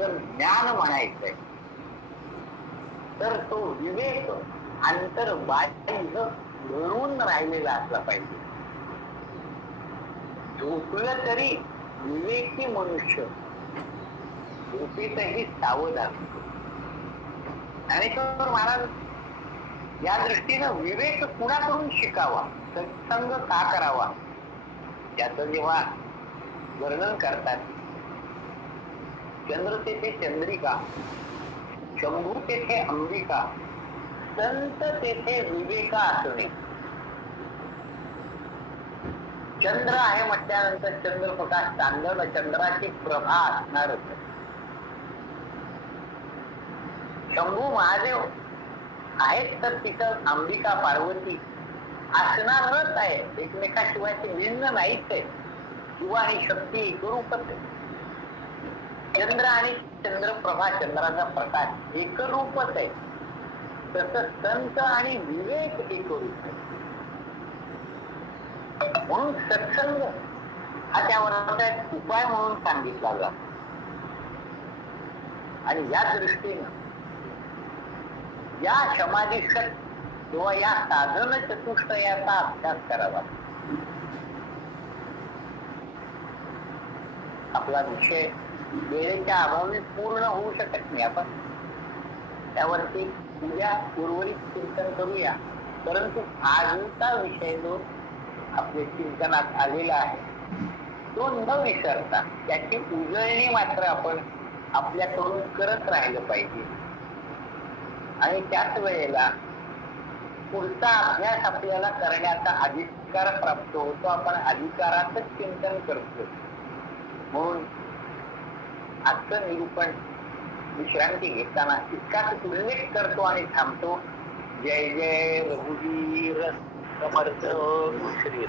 जर ज्ञान म्हणायचंय तर तो विवेक अंतर्बाह्य घरून राहिलेला असला पाहिजे. झोपलं तरी विवेकी मनुष्य झोपेतही सावध असतो. ज्ञानेश्वर महाराज या दृष्टीनं विवेक कुणाकडून शिकावा, सत्संग का करावा त्याचं जेव्हा वर्णन करतात, चंद्र तेथे चंद्रिका, शंभू तेथे अंबिका, संत तेथे विवेका असणे. चंद्र आहे म्हटल्यानंतर चंद्रप्रकाश चांदण, चंद्राची प्रभा असणारच. शंभू महादेव आहेत तर तिथं अंबिका पार्वती असणारच आहे. एकमेकाशिवाय ते भिन्न नाहीच आहे. शिव आणि शक्ती एकरूपच आहे. चंद्र आणि चंद्रप्रभा, चंद्राचा प्रकाश एकरूपच आहे. तसं संत आणि विवेक एकरूप आहे. म्हणून सत्संग हा त्यावर एक उपाय म्हणून सांगितला जातो. आणि या दृष्टीनं या समाधी सत किंवा या साधन चतुष्टयाचा अभ्यास करावा. आपला विषय वेळेच्या अभावी पूर्ण होऊ शकत नाही. आपण त्यावरती उद्या उर्वरित चिंतन करूया. परंतु आजचा विषय जो आपल्या चिंतनात आलेला आहे तो न विसरता त्याची उजळणी मात्र आपण आपल्याकडून करत राहिलं पाहिजे. आणि त्याच वेळेला पुढचा अभ्यास आपल्याला करण्याचा अधिकार प्राप्त होतो. आपण अधिकारातच चिंतन करतो. म्हणून आजचं निरूपण विश्रांती घेताना इतकाच उल्लेख करतो आणि थांबतो. जय जय रघुवीर समर्थ श्री